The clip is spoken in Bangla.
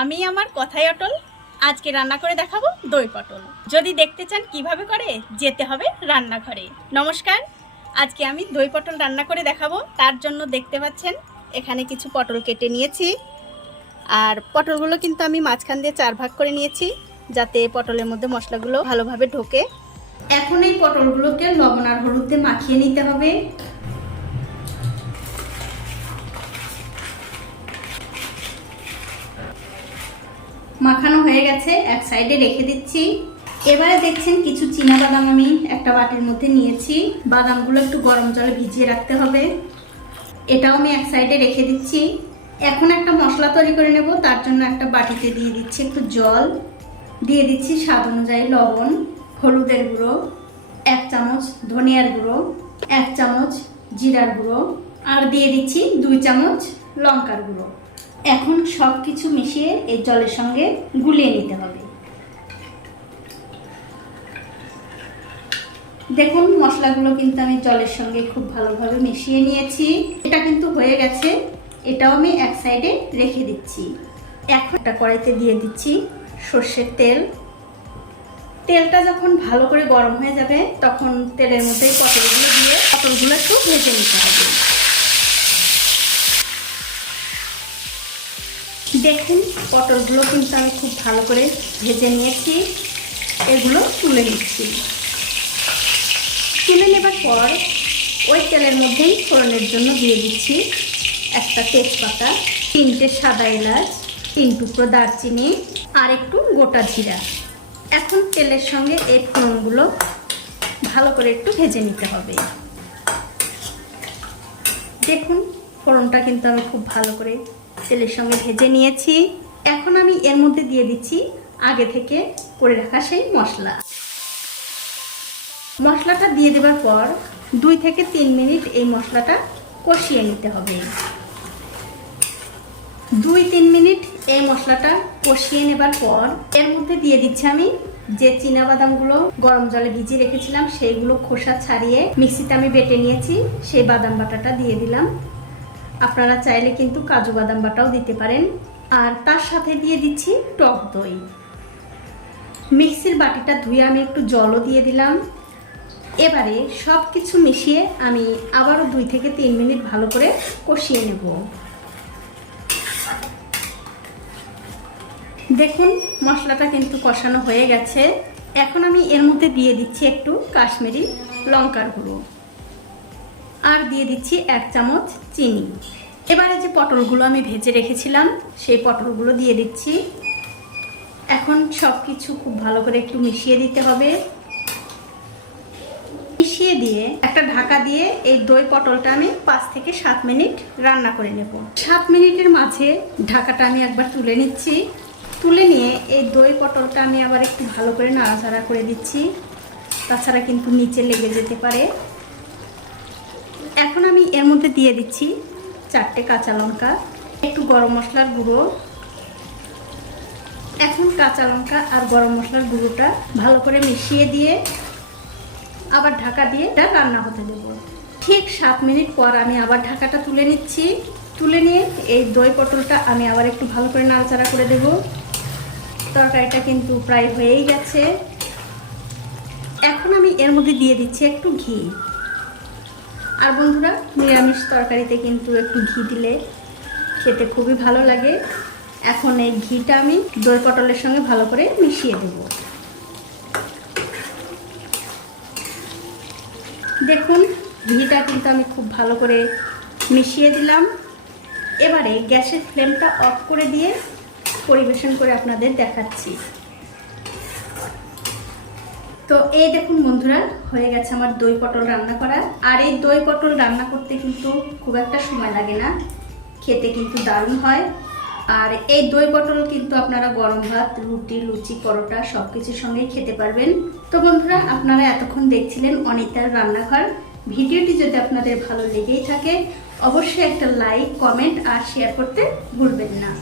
আমি আমার কথায় অটল। আজকে রান্না করে দেখাবো দই পটল। যদি দেখতে চান কিভাবে করে, যেতে হবে রান্নাঘরে। নমস্কার, আজকে আমি দই পটল রান্না করে দেখাবো। তার জন্য দেখতে পাচ্ছেন এখানে কিছু পটল কেটে নিয়েছি, আর পটলগুলো কিন্তু আমি মাঝখান দিয়ে 4 ভাগ করে নিয়েছি, যাতে পটলের মধ্যে মশলাগুলো ভালোভাবে ঢোকে। এখন এই পটলগুলোকে লবণ আর হলুদ দিয়ে মাখিয়ে নিতে হবে। মাখানো হয়ে গেছে, এক সাইডে রেখে দিচ্ছি। এবারে দেখছেন কিছু চীনা বাদাম আমি একটা বাটির মধ্যে নিয়েছি। বাদামগুলো একটু গরম জলে ভিজিয়ে রাখতে হবে, এটাও আমি এক সাইডে রেখে দিচ্ছি। এখন একটা মশলা তৈরি করে নেব। তার জন্য একটা বাটিতে দিয়ে দিচ্ছি একটু জল, দিয়ে দিচ্ছি স্বাদ অনুযায়ী লবণ, হলুদের গুঁড়ো 1 চামচ, ধনিয়ার গুঁড়ো 1 চামচ, জিরার গুঁড়ো, আর দিয়ে দিচ্ছি 2 চামচ লঙ্কার গুঁড়ো। এখন সব কিছু মিশিয়ে এই জলের সঙ্গে গুলিয়ে নিতে হবে। দেখুন মশলাগুলো কিন্তু আমি জলের সঙ্গে খুব ভালোভাবে মিশিয়ে নিয়েছি। এটা কিন্তু হয়ে গেছে, এটাও আমি এক সাইডে রেখে দিচ্ছি। এখন একটা কড়াইতে দিয়ে দিচ্ছি সর্ষের তেল। তেলটা যখন ভালো করে গরম হয়ে যাবে, তখন তেলের মধ্যে পটলগুলো দিয়ে পটলগুলো একটু ভেজে নিতে হবে। দেখুন পটলগুলো কিন্তু আমি খুব ভালো করে ভেজে নিয়েছি। এগুলো তুলে নিচ্ছি। তুলে নেবার পর ওই তেলের মধ্যেই ফোড়নের জন্য দিয়ে দিচ্ছি একটা তেজপাতা, 3টে সাদা এলাচ, 3 টুকরো দারচিনি, আর একটু গোটা জিরা। এখন তেলের সঙ্গে এই ফোড়নগুলো ভালো করে একটু ভেজে নিতে হবে। দেখুন ফোড়নটা কিন্তু আমি খুব ভালো করে তেলের সঙ্গে ভেজে নিয়েছি। এখন আমি এর মধ্যে দিয়ে দিচ্ছি আগে থেকে করে রাখা সেই মশলা। মশলাটা দিয়ে দেওয়ার পর 2 থেকে 3 মিনিট এই মশলাটা কষিয়ে নিতে হবে। 2-3 মিনিট এই মশলাটা কষিয়ে নেবার পর এর মধ্যে দিয়ে দিচ্ছি আমি যে চীনা বাদামগুলো গরম জলে ভিজিয়ে রেখেছিলাম, সেইগুলো খোসা ছাড়িয়ে মিক্সিতে আমি বেটে নিয়েছি, সেই বাদাম বাটাটা দিয়ে দিলাম। আপনারা চাইলে কিন্তু কাজু বাদাম বাটাও দিতে পারেন। আর তার সাথে দিয়ে দিচ্ছি টক দই। মিক্সির বাটিটা ধুয়ে আমি একটু জলও দিয়ে দিলাম। এবারে সব কিছু মিশিয়ে আমি আবারও 2 থেকে 3 মিনিট ভালো করে কষিয়ে নেব। দেখুন মশলাটা কিন্তু কষানো হয়ে গেছে। এখন আমি এর মধ্যে দিয়ে দিচ্ছি একটু কাশ্মীরি লঙ্কার গুঁড়ো, আর দিয়ে দিচ্ছি 1 চামচ চিনি। এবারে যে পটলগুলো আমি ভেজে রেখেছিলাম, সেই পটলগুলো দিয়ে দিচ্ছি। এখন সব কিছু খুব ভালো করে একটু মিশিয়ে দিতে হবে। মিশিয়ে দিয়ে একটা ঢাকা দিয়ে এই দই পটলটা আমি 5 থেকে 7 মিনিট রান্না করে নেব। 7 মিনিটের মাঝে ঢাকাটা আমি একবার তুলে নিচ্ছি। তুলে নিয়ে এই দই পটলটা আমি আবার একটু ভালো করে নাড়াচাড়া করে দিচ্ছি, তাছাড়া কিন্তু নিচে লেগে যেতে পারে। এখন আমি এর মধ্যে দিয়ে দিচ্ছি 4টে কাঁচা লঙ্কা, একটু গরম মশলার গুঁড়ো। এখন কাঁচা লঙ্কা আর গরম মশলার গুঁড়োটা ভালো করে মিশিয়ে দিয়ে আবার ঢাকা দিয়ে এটা রান্না হতে দেব। ঠিক 7 মিনিট পর আমি আবার ঢাকাটা তুলে নিচ্ছি। তুলে নিয়ে এই দই পটলটা আমি আবার একটু ভালো করে নাড়াচাড়া করে দেব। তরকারিটা কিন্তু প্রায় হয়েই গেছে। এখন আমি এর মধ্যে দিয়ে দিচ্ছি একটু ঘি। আর বন্ধুরা, নিরামিষ তরকারিতে কিন্তু একটু ঘি দিলে খেতে খুবই ভালো লাগে। এখন এই ঘিটা আমি দই পটলের সঙ্গে ভালো করে মিশিয়ে দেব। দেখুন ঘিটা কিন্তু আমি খুব ভালো করে মিশিয়ে দিলাম। এবারে গ্যাসের ফ্লেমটা অফ করে দিয়ে পরিবেশন করে আপনাদের দেখাচ্ছি। তো এই দেখুন বন্ধুরা, হয়ে গেছে আমার দই পটল রান্না করা। আর এই দই পটল রান্না করতে কিন্তু খুব একটা সময় লাগে না, খেতে কিন্তু দারুণ হয়। আর এই দই পটল কিন্তু আপনারা গরম ভাত, রুটি, লুচি, পরোটা সব কিছুর সঙ্গেই খেতে পারবেন। তো বন্ধুরা, আপনারা এতক্ষণ দেখছিলেন অনিতার রান্নাঘর। ভিডিওটি যদি আপনাদের ভালো লেগেই থাকে, অবশ্যই একটা লাইক, কমেন্ট আর শেয়ার করতে ভুলবেন না।